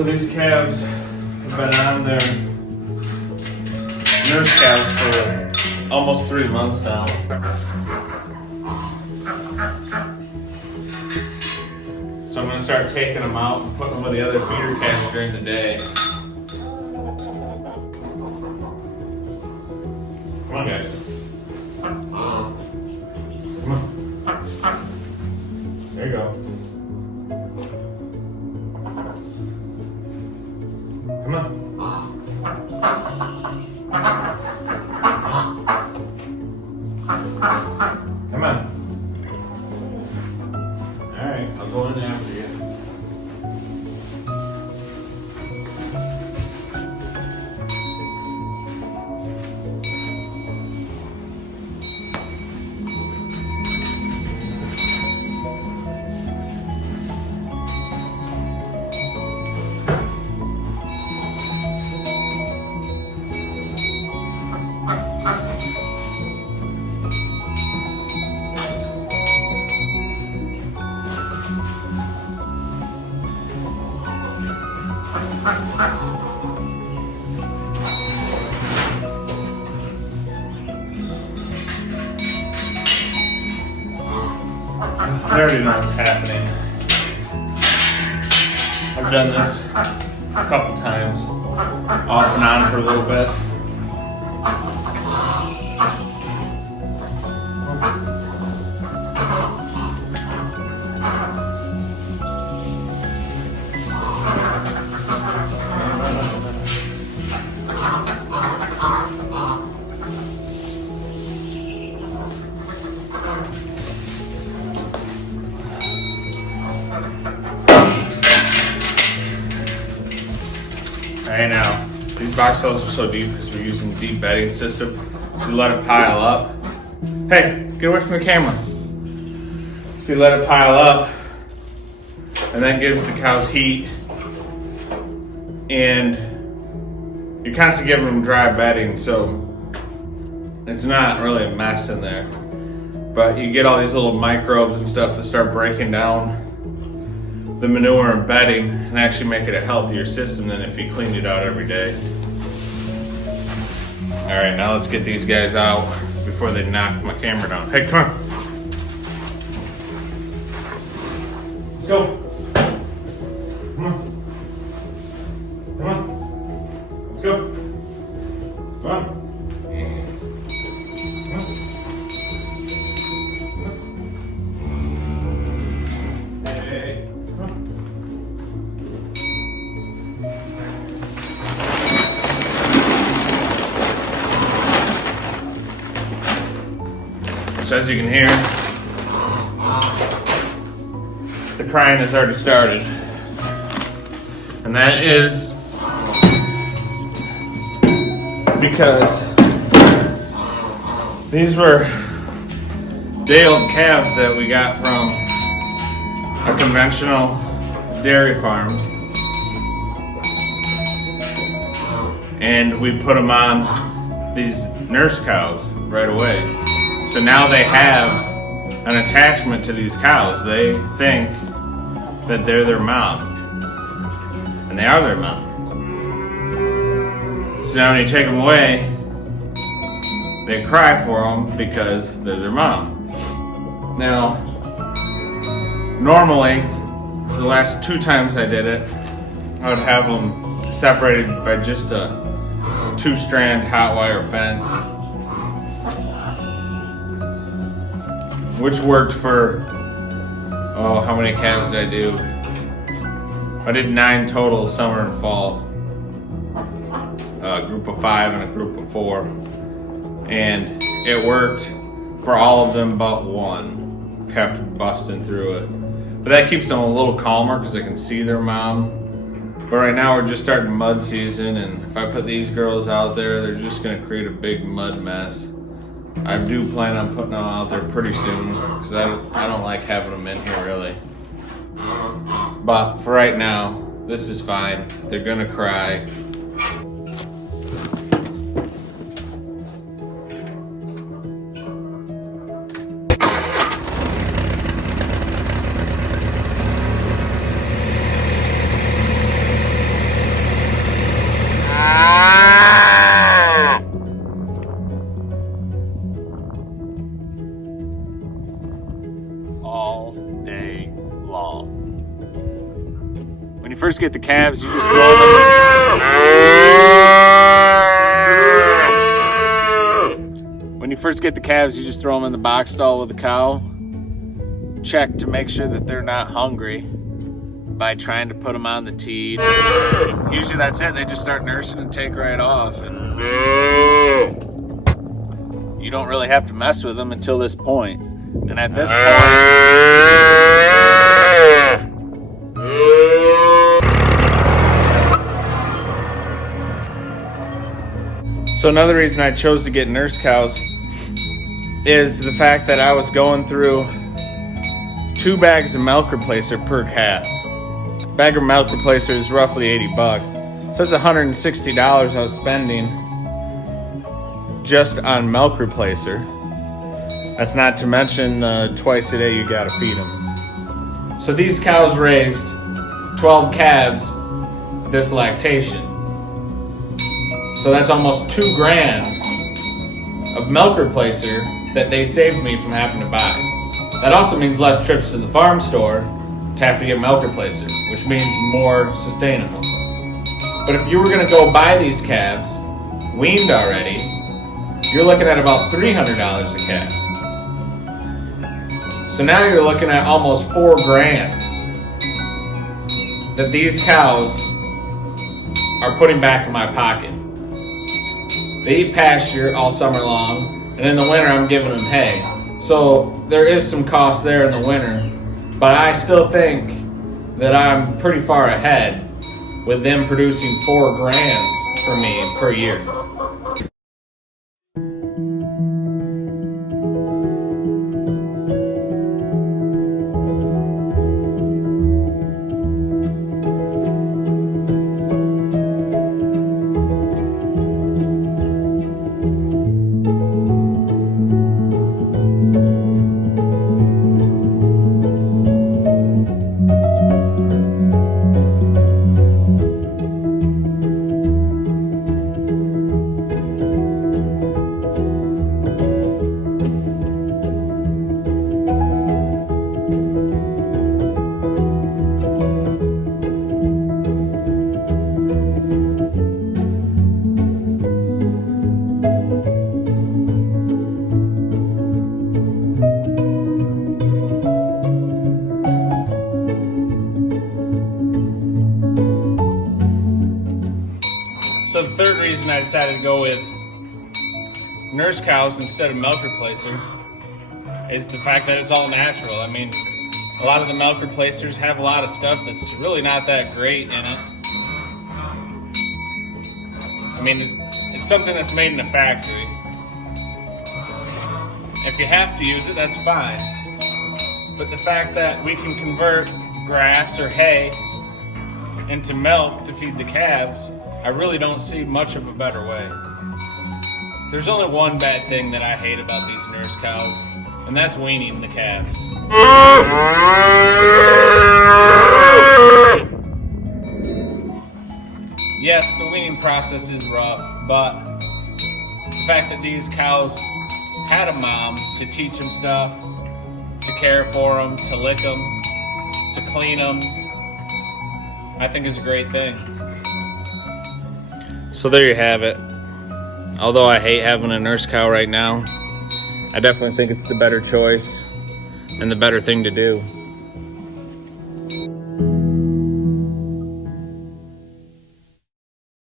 So these calves have been on their nurse calves for almost 3 months now. So I'm going to start taking them out and putting them with the other feeder calves during the day. Come on, guys. Come on. There you go. Come on. Come on. Alright, I'll go in after you. I already know what's happening. I've done this a couple times, off and on for a little bit. Right now, these box cells are so deep because we're using the deep bedding system. So you let it pile up. Hey, get away from the camera. So you let it pile up, and that gives the cows heat. And you're constantly giving them dry bedding, so it's not really a mess in there. But you get all these little microbes and stuff that start breaking down the manure and bedding and actually make it a healthier system than if you cleaned it out every day. All right, now let's get these guys out before they knock my camera down. Hey, come on. Let's go. Come on. Come on. Let's go. Come on. So as you can hear, the crying has already started. And that is because these were day-old calves that we got from a conventional dairy farm. And we put them on these nurse cows right away. So now they have an attachment to these cows. They think that they're their mom. And they are their mom. So now when you take them away, they cry for them because they're their mom. Now, normally, the last 2 times I did it, I would have them separated by just a 2-strand hot wire fence, which worked for, oh, how many calves did I do? I did 9 total, summer and fall. A group of 5 and a group of 4. And it worked for all of them but one. Kept busting through it. But that keeps them a little calmer because they can see their mom. But right now we're just starting mud season, and if I put these girls out there, they're just gonna create a big mud mess. I do plan on putting them out there pretty soon because I don't like having them in here really. But for right now, this is fine. They're gonna cry. first get the calves, you just throw them. When you first get the calves, you just throw them in the box stall with the cow. Check to make sure that they're not hungry by trying to put them on the teat. Usually that's it. They just start nursing and take right off. And you don't really have to mess with them until this point. And at this point, so another reason I chose to get nurse cows is the fact that I was going through 2 bags of milk replacer per calf. Bag of milk replacer is roughly 80 bucks. So it's $160 I was spending just on milk replacer. That's not to mention twice a day you gotta feed them. So these cows raised 12 calves this lactation. So that's almost $2 grand of milk replacer that they saved me from having to buy. That also means less trips to the farm store to have to get milk replacer, which means more sustainable. But if you were gonna go buy these calves, weaned already, you're looking at about $300 a calf. So now you're looking at almost $4 grand that these cows are putting back in my pocket. They eat pasture all summer long, and in the winter I'm giving them hay. So there is some cost there in the winter, but I still think that I'm pretty far ahead with them producing $4 grand for me per year. So the third reason I decided to go with nurse cows instead of milk replacer is the fact that it's all natural. I mean, a lot of the milk replacers have a lot of stuff that's really not that great in it. I mean, it's something that's made in a factory. If you have to use it, that's fine. But the fact that we can convert grass or hay into milk to feed the calves, I really don't see much of a better way. There's only one bad thing that I hate about these nurse cows, and that's weaning the calves. Yes, the weaning process is rough, but the fact that these cows had a mom to teach them stuff, to care for them, to lick them, to clean them, I think is a great thing. So there you have it. Although I hate having a nurse cow right now, I definitely think it's the better choice and the better thing to do.